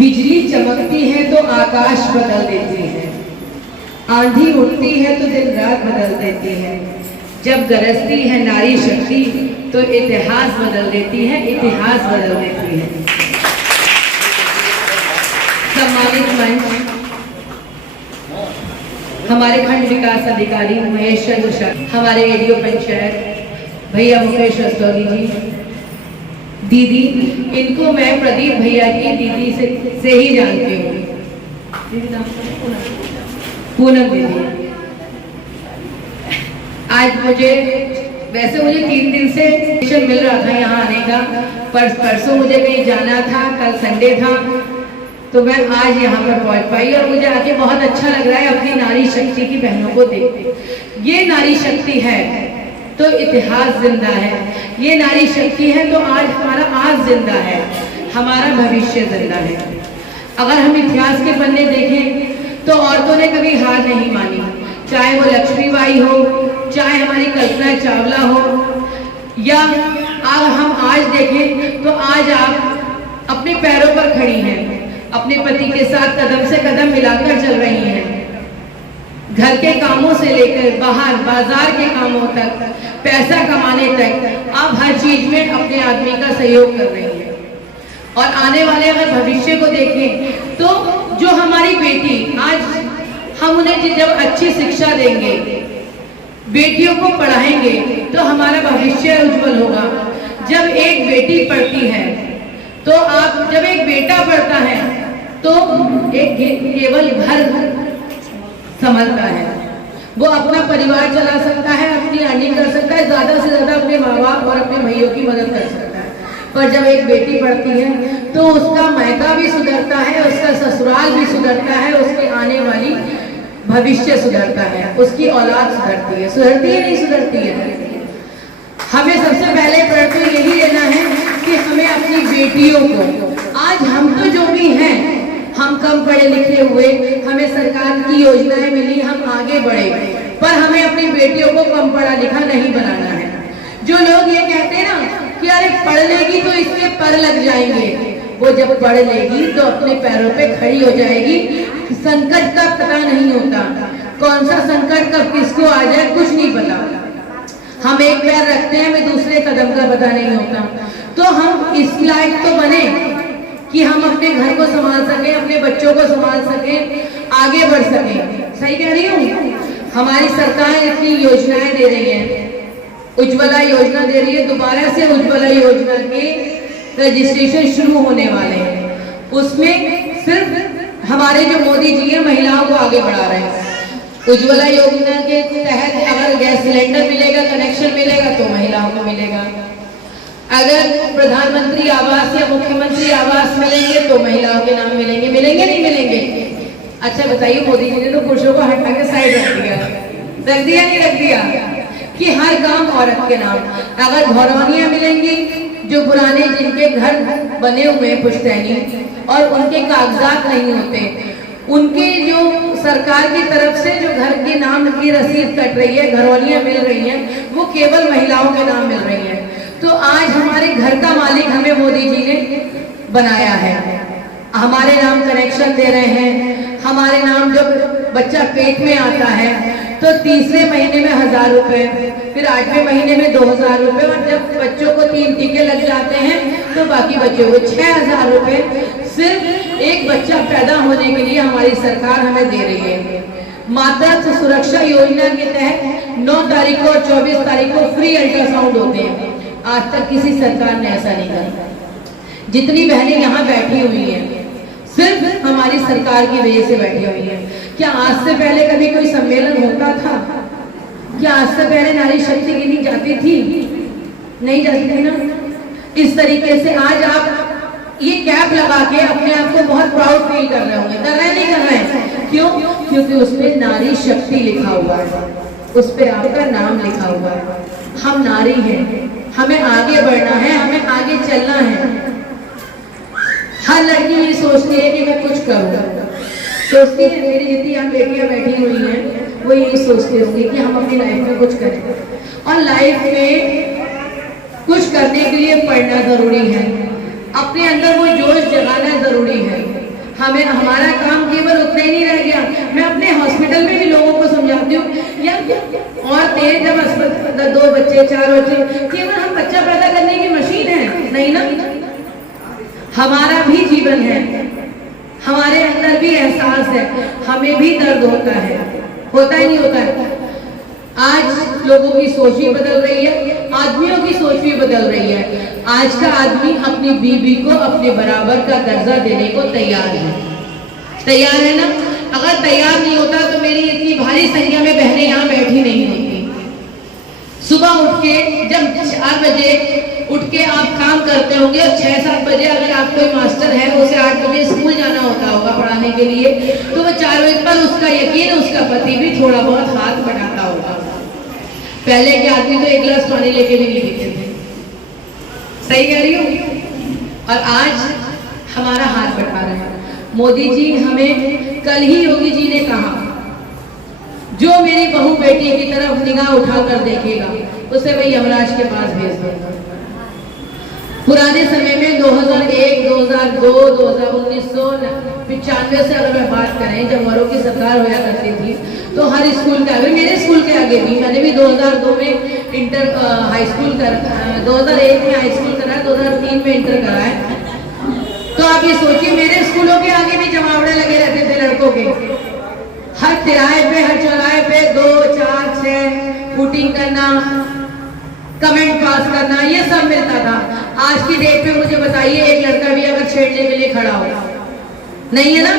बिजली चमकती है तो आकाश बदल देती है, आंधी उठती है तो दिन रात बदल देती है, जब गरजती है नारी शक्ति तो इतिहास बदल देती है, इतिहास बदल देती है। सम्मानित मंच, हमारे खंड विकास अधिकारी महेश चंद्र शर्मा, हमारे एडीओ पंचायत भैया मुकेश रस्तोगी जी, दीदी, इनको मैं प्रदीप भैया की दीदी से ही जानती हूँ, पूनम दीदी। आज वैसे मुझे 3 दिन से मिशन मिल रहा था यहाँ आने का, परसों मुझे कहीं जाना था, कल संडे था, तो मैं आज यहाँ पर पहुँच पाई और मुझे आके बहुत अच्छा लग रहा है अपनी नारी शक्ति की बहनों को देख। ये नारी शक्ति है तो इतिहास जिंदा है, ये नारी शक्ति है तो आज हमारा आज जिंदा है, हमारा भविष्य जिंदा है। अगर हम इतिहास के पन्ने देखें तो औरतों ने कभी हार नहीं मानी, चाहे वो लक्ष्मीबाई हो, चाहे हमारी कल्पना चावला हो, या अगर हम आज देखें तो आज आप अपने पैरों पर खड़ी हैं, अपने पति के साथ कदम से कदम मिलाकर चल रही हैं, घर के कामों से लेकर बाहर बाजार के कामों तक, पैसा कमाने तक, आप हर चीज में अपने आदमी का सहयोग कर रही हैं। और आने वाले अगर भविष्य को देखें तो जो हमारी बेटी, आज हम उन्हें जब अच्छी शिक्षा देंगे, बेटियों को पढ़ाएंगे तो हमारा भविष्य उज्जवल होगा। जब एक बेटी पढ़ती है तो आप, जब एक बेटा पढ़ता है तो एक केवल घर संभलता है, वो अपना परिवार चला सकता है, अपनी अर्निंग कर सकता है, ज्यादा से ज्यादा अपने माँ बाप और अपने भाइयों की मदद कर सकता है। पर जब एक बेटी पढ़ती है तो उसका मायका भी सुधरता है, उसका ससुराल भी सुधरता है, उसकी आने वाली भविष्य सुधरता है, उसकी औलाद सुधरती है। सुधरती है नहीं सुधरती है? हमें सबसे पहले प्रयत्न यही लेना है कि हमें अपनी बेटियों को, आज हम तो जो भी हैं, हम कम पढ़े लिखे हुए, हमें सरकार की योजनाएं मिली, हम आगे बढ़े, पर हमें अपनी बेटियों को कम पढ़ा लिखा नहीं बनाना है। जो लोग ये कहते हैं ना कि अरे पढ़ लेगी तो इसके पर लग जाएंगे, वो जब पढ़ लेगी तो अपने पैरों पे खड़ी हो जाएगी। संकट का पता नहीं होता, कौन सा संकट कब किसको आ जाए कुछ नहीं पता। हम एक पैर रखते हैं, हमें दूसरे कदम का पता नहीं होता। तो हम इस लायक तो बने कि हम अपने घर को संभाल सकें, अपने बच्चों को संभाल सकें, आगे बढ़ सकें। सही कह रही हूँ? हमारी सरकार इतनी योजनाएं दे रही है, उज्ज्वला योजना दे रही है, दोबारा से उज्ज्वला योजना के रजिस्ट्रेशन शुरू होने वाले हैं। उसमें सिर्फ हमारे जो मोदी जी है महिलाओं को आगे बढ़ा रहे हैं। उज्ज्वला योजना के तहत अगर गैस सिलेंडर मिलेगा, कनेक्शन मिलेगा तो महिलाओं को मिलेगा। अगर प्रधानमंत्री आवास या मुख्यमंत्री आवास मिलेंगे तो महिलाओं के नाम मिलेंगे। मिलेंगे नहीं मिलेंगे? अच्छा बताइए, मोदी जी ने तो पुरुषों को हटा के साइड रख दिया नहीं रख दिया कि हर काम औरत के नाम। अगर घरौनियां मिलेंगी, जो पुराने जिनके घर बने हुए पुश्तैनी और उनके कागजात नहीं होते, उनके जो सरकार की तरफ से जो घर के नाम की रसीद कट रही है, घरौनियां मिल रही हैं, वो केवल महिलाओं के नाम मिल रही हैं। तो आज हमारे घर का मालिक हमें मोदी जी ने बनाया है, हमारे नाम कनेक्शन दे रहे हैं, हमारे नाम जब बच्चा पेट में आता है तो तीसरे महीने में 1000 रुपए, फिर 8वें महीने में 2000 रुपए, और जब बच्चों को 3 टीके लग जाते हैं तो बाकी बच्चों को 6000 रुपए सिर्फ एक बच्चा पैदा होने के लिए हमारी सरकार हमें दे रही है। मातृत्व सुरक्षा योजना के तहत 9 तारीख को और 24 तारीख को फ्री अल्ट्रासाउंड होते हैं। आज तक किसी सरकार ने ऐसा नहीं करा। जितनी बहनें यहाँ बैठी हुई हैं सिर्फ हमारी सरकार की वजह से बैठी हुई हैं। क्या आज से पहले कभी कोई सम्मेलन होता था? क्या आज से पहले नारी शक्ति गिनी जाती थी? नहीं जाती थी ना। इस तरीके से आज आप ये कैप लगा के अपने आप को बहुत प्राउड फील कर रहे होंगे। कर रहे नहीं कर रहे? क्यों? क्योंकि उसमें नारी शक्ति लिखा हुआ है, उस पर आपका नाम लिखा हुआ है। हम नारी हैं, हमें आगे बढ़ना है, हमें आगे चलना है। हर लड़की ये सोचती है कि मैं कुछ करूँ, सोचती है। मेरी जितनी यहाँ बेटियाँ बैठी हुई हैं वो यही सोचती होंगी कि हम अपनी लाइफ में कुछ करें। और लाइफ में कुछ करने के लिए पढ़ना जरूरी है, अपने अंदर वो जोश जगाना जरूरी है। हमें हमारा काम केवल उतना ही नहीं रह गया। मैं अपने हॉस्पिटल में भी लोगों को समझाती हूँ यार, और तेज जब अस्पताल 2 बच्चे 4 बच्चे, केवल हम बच्चा पैदा करने की मशीन है नहीं ना, हमारा भी जीवन है, हमारे अंदर भी एहसास है, हमें भी दर्द होता है ही नहीं होता है। आज लोगों की सोच भी बदल रही है, आदमियों की सोच भी बदल रही है। आज का आदमी अपनी बीवी को अपने बराबर का दर्जा देने को तैयार है ना। अगर तैयार नहीं होता तो मेरी इतनी भारी संख्या में बहनें यहाँ बैठी नहीं होती। सुबह उठ के जब 4 बजे उठ के आप काम करते होंगे और 6-7 बजे अगर आप कोई मास्टर है उसे 8 बजे स्कूल जाना होगा पढ़ाने के लिए, तो वो 4 बजे पर उसका यकीन उसका पति भी थोड़ा बहुत हाथ बढ़ाता होगा। पहले के आदमी तो 1 गिलास पानी लेके भी नहीं पीते थे, सही कह रही हूँ। और आज हमारा हाथ बढ़ा रहा है। मोदी जी हमें कल ही योगी जी ने कहा, जो मेरी बहू बेटी की तरफ निगाह उठाकर देखेगा उसे मैं यमराज के पास भेज दूंगा। पुराने समय में 2001, 2002, 1995 से अगर मैं बात करें, जब औरों की सरकार होया करती थी, तो हर स्कूल के आगे, मेरे स्कूल के आगे भी, मैंने भी 2002 में इंटर हाई स्कूल कर 2001 में हाई स्कूल करा, 2003 में इंटर करा है। तो आप ये सोचिए, मेरे स्कूलों के आगे भी जमावड़े लगे रहते थे लड़कों के, हर तिराहे पे, हर चौराहे पे 2, 4, 6 वोटिंग करना, कमेंट पास करना, ये सब मिलता था। आज की डेट पे मुझे बताइए, एक लड़का भी अगर छेड़ने के लिए खड़ा हो, नहीं है ना।